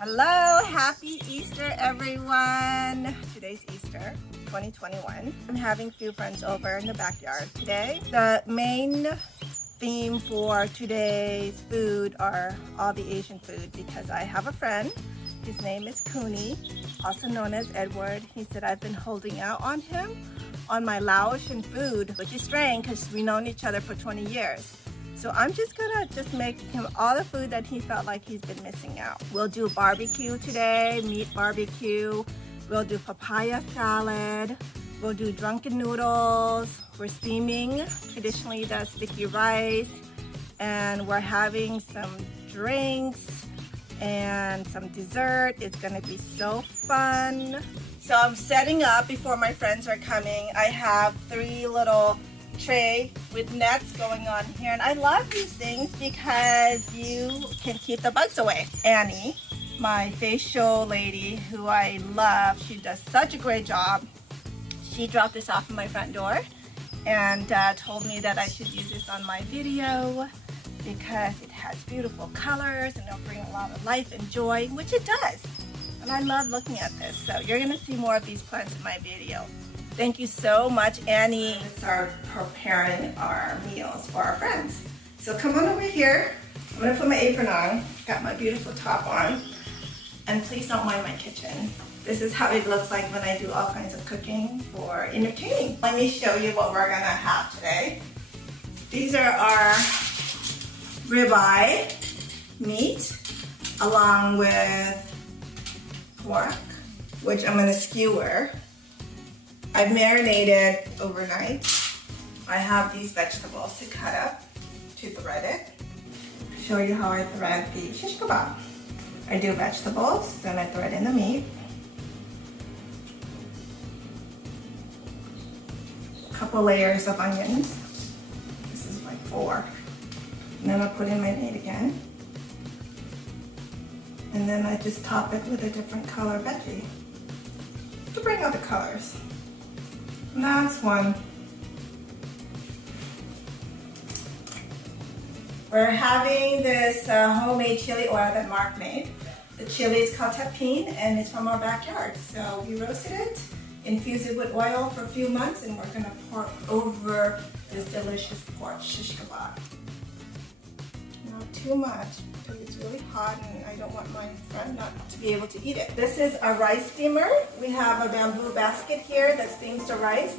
Hello, happy Easter everyone. Today's Easter 2021. I'm having a few friends over in the backyard today. The main theme for today's food are all the Asian food because I have a friend. His name is Cooney, also known as Edward. He said I've been holding out on him on my Laotian food, which is strange because we've known each other for 20 years. So I'm just gonna make him all the food that he felt like he's been missing out. We'll do barbecue today, meat barbecue. We'll do papaya salad. We'll do drunken noodles. We're steaming traditionally the sticky rice. And we're having some drinks and some dessert. It's gonna be so fun. So I'm setting up before my friends are coming. I have 3 little tray with nets going on here, and I love these things because you can keep the bugs away. Annie, my facial lady who I love, she does such a great job. She dropped this off at my front door and told me that I should use this on my video because it has beautiful colors and it'll bring a lot of life and joy, which it does. And I love looking at this. So you're gonna see more of these plants in my video. Thank you so much, Annie. I'm gonna start preparing our meals for our friends. So come on over here. I'm gonna put my apron on, got my beautiful top on, and please don't mind my kitchen. This is how it looks like when I do all kinds of cooking for entertaining. Let me show you what we're gonna have today. These are our ribeye meat, along with pork, which I'm gonna skewer. I've marinated overnight. I have these vegetables to cut up to thread it. Show you how I thread the shish kebab. I do vegetables, then I thread in the meat. A couple layers of onions. This is like 4. And then I put in my meat again. And then I just top it with a different color veggie to bring out the colors. That's one. We're having this homemade chili oil that Mark made. The chili is called tapin and it's from our backyard. So we roasted it, infused it with oil for a few months, and we're gonna pour over this delicious pork shish kebab. Not too much because it's really hot and I don't want my friend not to be able to eat it. This is a rice steamer. We have a bamboo basket here that steams the rice.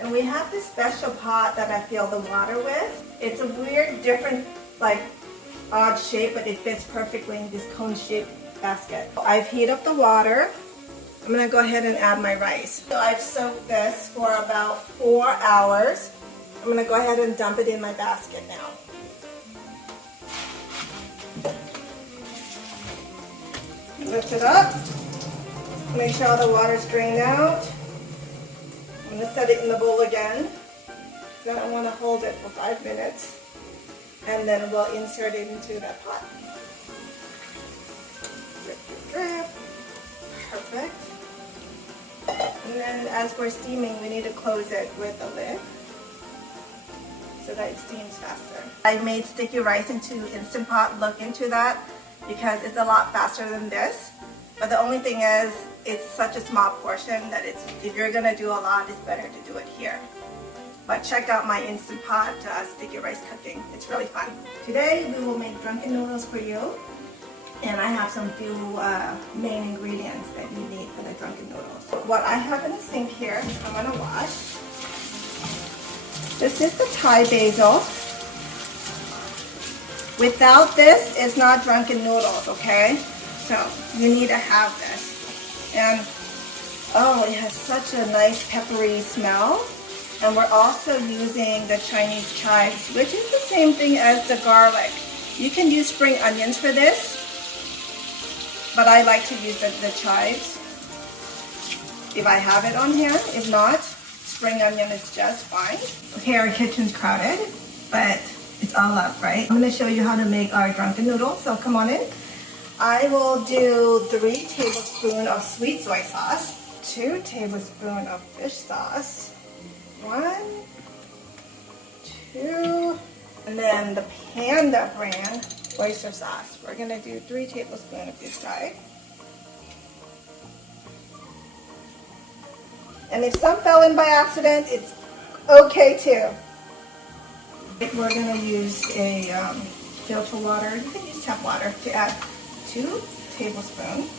And we have this special pot that I fill the water with. It's a weird, different, like odd shape, but it fits perfectly in this cone-shaped basket. I've heated up the water. I'm gonna go ahead and add my rice. So I've soaked this for about 4 hours. I'm gonna go ahead and dump it in my basket now. Lift it up, make sure all the water's drained out. I'm going to set it in the bowl again. Then I want to hold it for 5 minutes, and then we'll insert it into that pot. Drip, drip, drip. Perfect. And then as we're steaming, we need to close it with a lid so that it steams faster. I made sticky rice into Instant Pot. Look into that, because it's a lot faster than this. But the only thing is, it's such a small portion that if you're gonna do a lot, it's better to do it here. But check out my Instant Pot sticky rice cooking. It's really fun. Today we will make drunken noodles for you. And I have some few main ingredients that you need for the drunken noodles. What I have in the sink here, I'm gonna wash. This is the Thai basil. Without this, it's not drunken noodles, okay? So you need to have this. And oh, it has such a nice peppery smell. And we're also using the Chinese chives, which is the same thing as the garlic. You can use spring onions for this, but I like to use the chives if I have it on hand. If not, spring onion is just fine. Okay, our kitchen's crowded, but it's all up, right? I'm gonna show you how to make our drunken noodles, so come on in. I will do 3 tablespoons of sweet soy sauce, 2 tablespoons of fish sauce, 1, 2, and then the Panda brand oyster sauce. We're gonna do 3 tablespoons of this guy. And if some fell in by accident, it's okay too. We're going to use a filter water. You can use tap water to add 2 tablespoons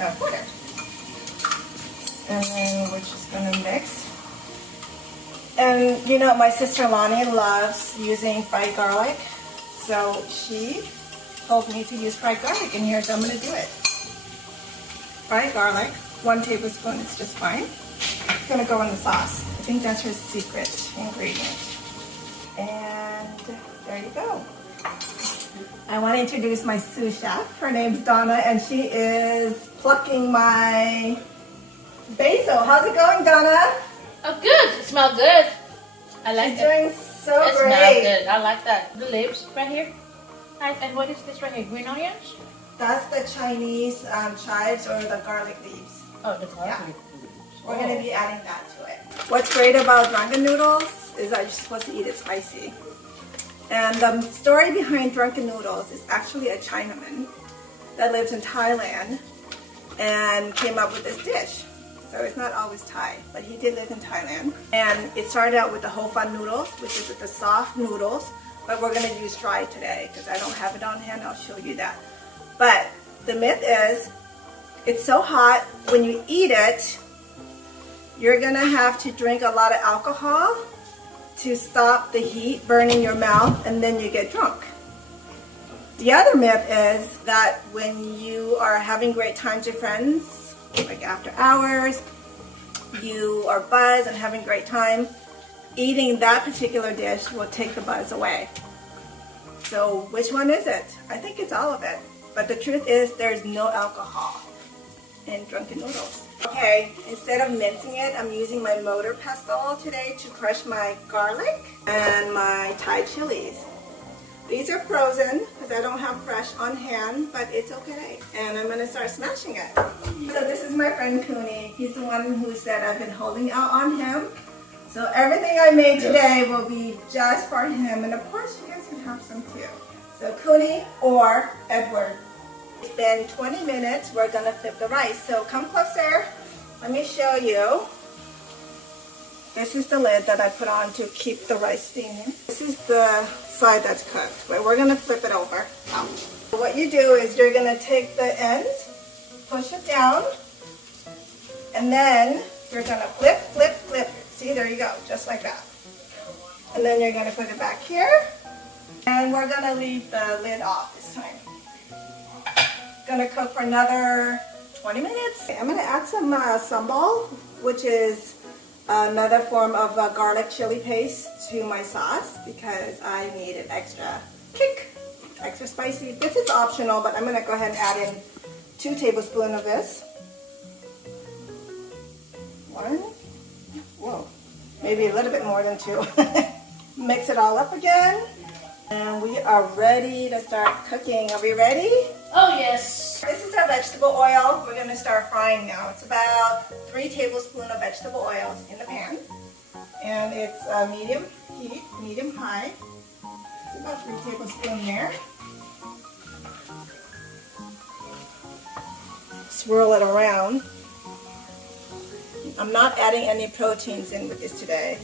of water. And then we're just going to mix. And you know, my sister Lonnie loves using fried garlic. So she told me to use fried garlic, and here's how I'm going to do it. Fried garlic, 1 tablespoon is just fine. It's going to go in the sauce. I think that's her secret ingredient. And there you go. I want to introduce my sous chef. Her name's Donna, and she is plucking my basil. How's it going, Donna? Oh, good. It smells good. I like it. She's doing so it great. It smells good. I like that. The leaves right here. And what is this right here? Green onions? That's the Chinese chives or the garlic leaves. Oh, the garlic leaves. We're going to be adding that to it. What's great about Drunken Noodles is that you're supposed to eat it spicy. And the story behind Drunken Noodles is actually a Chinaman that lives in Thailand and came up with this dish. So it's not always Thai, but he did live in Thailand. And it started out with the whole fun noodles, which is the soft noodles, but we're going to use dry today because I don't have it on hand. I'll show you that. But the myth is, it's so hot, when you eat it, you're going to have to drink a lot of alcohol to stop the heat burning your mouth, and then you get drunk. The other myth is that when you are having great times with friends, like after hours, you are buzzed and having a great time, eating that particular dish will take the buzz away. So which one is it? I think it's all of it. But the truth is there's no alcohol in Drunken Noodles. Okay, instead of mincing it, I'm using my motor pestle today to crush my garlic and my Thai chilies. These are frozen because I don't have fresh on hand, but it's okay. And I'm going to start smashing it. So this is my friend Cooney. He's the one who said I've been holding out on him. So everything I made today will be just for him. And of course you guys can have some too. So Cooney or Edward. It's been 20 minutes. We're going to flip the rice. So come closer. Let me show you. This is the lid that I put on to keep the rice steaming. This is the side that's cooked, but we're going to flip it over. So what you do is you're going to take the ends, push it down, and then you're going to flip, flip, flip. See, there you go, just like that. And then you're going to put it back here, and we're going to leave the lid off this time. Going to cook for another 20 minutes. I'm going to add some sambal, which is another form of garlic chili paste to my sauce because I need it extra kick, extra spicy. This is optional, but I'm going to go ahead and add in 2 tablespoons of this. 1, whoa, maybe a little bit more than 2. Mix it all up again. And we are ready to start cooking. Are we ready? Oh, yes. This is our vegetable oil. We're going to start frying now. It's about 3 tablespoons of vegetable oil in the pan. And it's medium heat, medium high. It's about 3 tablespoons there. Swirl it around. I'm not adding any proteins in with this today,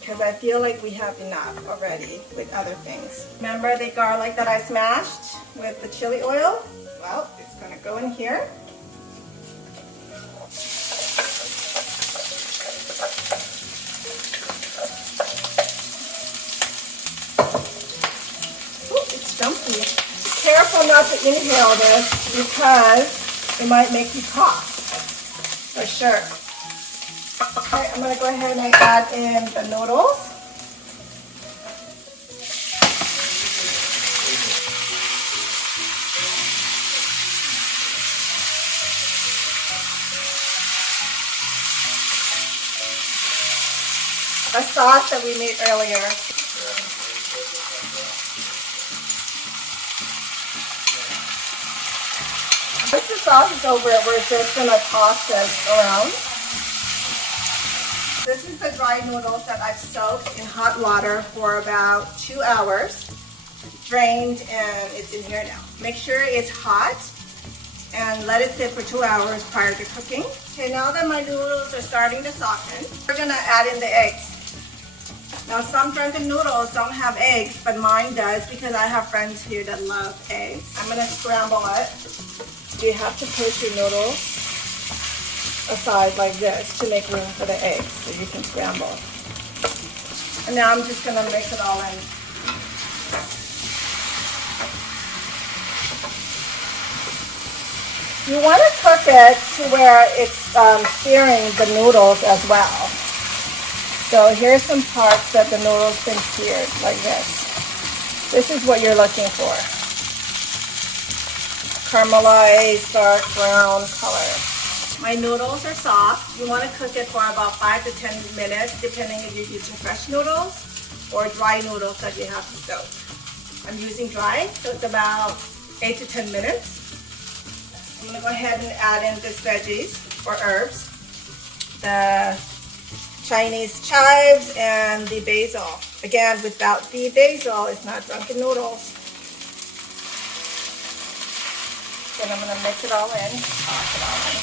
because I feel like we have enough already with other things. Remember the garlic that I smashed with the chili oil? Well, it's going to go in here. Ooh, it's jumpy. Be careful not to inhale this because it might make you cough. For sure. Okay, I'm going to go ahead and add in the noodles. A sauce that we made earlier. Once the sauce is over, we're just going to toss this around. This is the dry noodles that I've soaked in hot water for about 2 hours. Drained, and it's in here now. Make sure it's hot and let it sit for 2 hours prior to cooking. Okay, now that my noodles are starting to soften, we're gonna add in the eggs. Now some drunken noodles don't have eggs, but mine does because I have friends here that love eggs. I'm gonna scramble it. You have to push your noodles aside like this to make room for the eggs so you can scramble. And now I'm just gonna mix it all in. You want to cook it to where it's searing the noodles as well. So here's some parts that the noodles been seared like this. This is what you're looking for. Caramelized dark brown color. My noodles are soft. You want to cook it for about 5 to 10 minutes depending if you're using fresh noodles or dry noodles that you have to soak. I'm using dry, so it's about 8 to 10 minutes. I'm going to go ahead and add in this veggies or herbs, the Chinese chives and the basil. Again, without the basil, it's not drunken noodles. Then I'm going to mix it all in, toss it all in.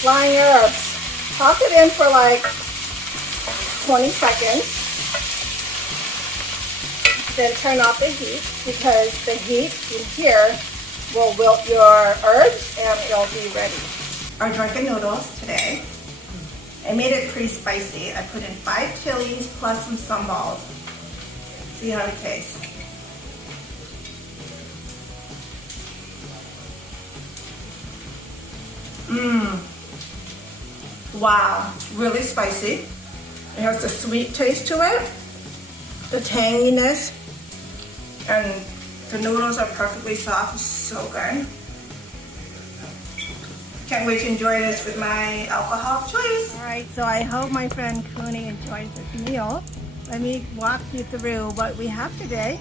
Flying herbs. Toss it in for like 20 seconds. Then turn off the heat because the heat in here will wilt your herbs and it'll be ready. Our drunken noodles today, I made it pretty spicy. I put in 5 chilies plus some sambal. See how it tastes. Wow, really spicy. It has a sweet taste to it, the tanginess, and the noodles are perfectly soft. It's so good. Can't wait to enjoy this with my alcohol of choice. All right, so I hope my friend Cooney enjoys this meal. Let me walk you through what we have today.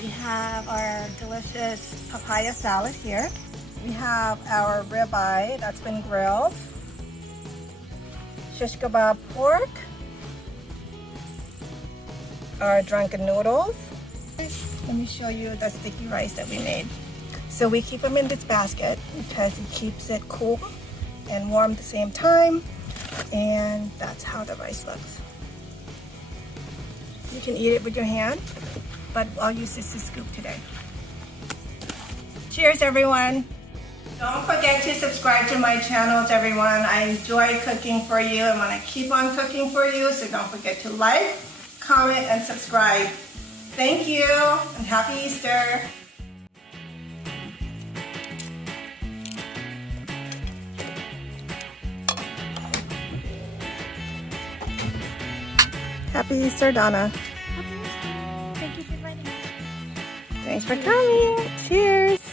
We have our delicious papaya salad here. We have our ribeye that's been grilled. Shish kebab pork. Our drunken noodles. Let me show you the sticky rice that we made. So we keep them in this basket because it keeps it cool and warm at the same time. And that's how the rice looks. You can eat it with your hand, but I'll use this to scoop today. Cheers, everyone. Don't forget to subscribe to my channels, everyone. I enjoy cooking for you and want to keep on cooking for you. So don't forget to like, comment, and subscribe. Thank you, and happy Easter. Happy Easter, Donna. Happy Easter. Thank you for inviting me. Thanks for coming. Cheers.